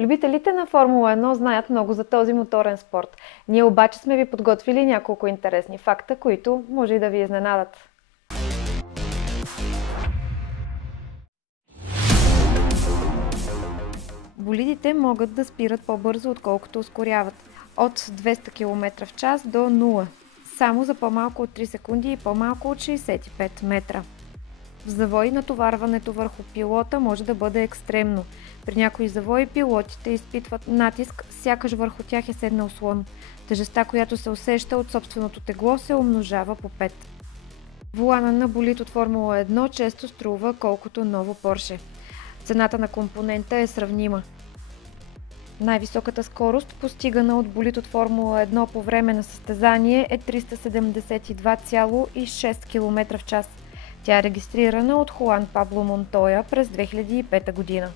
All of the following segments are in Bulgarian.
Любителите на Формула 1 знаят много за този моторен спорт. Ние обаче сме ви подготвили няколко интересни факта, които може и да ви изненадат. Болидите могат да спират по-бързо, отколкото ускоряват. От 200 км в час до 0. Само за по-малко от 3 секунди и по-малко от 65 метра. В завой натоварването върху пилота може да бъде екстремно. При някои завои пилотите изпитват натиск, сякаш върху тях е седнал слон. Тежестта, която се усеща от собственото тегло, се умножава по 5. Волана на болид от Формула 1 често струва колкото ново Порше. Цената на компонента е сравнима. Най-високата скорост, постигана от болид от Формула 1 по време на състезание, е 372,6 км в час. Тя е регистрирана от Хуан Пабло Монтоя през 2005 година.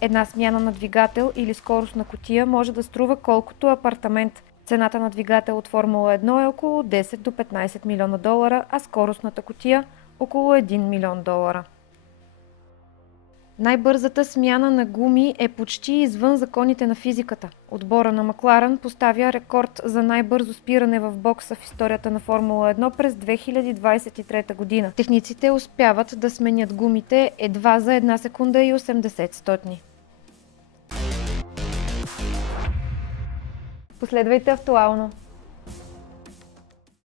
Една смяна на двигател или скоростна кутия може да струва колкото апартамент. Цената на двигател от Формула 1 е около 10 до 15 милиона долара, а скоростната кутия около 1 милион долара. Най-бързата смяна на гуми е почти извън законите на физиката. Отбора на Макларен поставя рекорд за най-бързо спиране в бокса в историята на Формула 1 през 2023 година. Техниците успяват да сменят гумите едва за 1 секунда и 80 стотни. Последвайте актуално!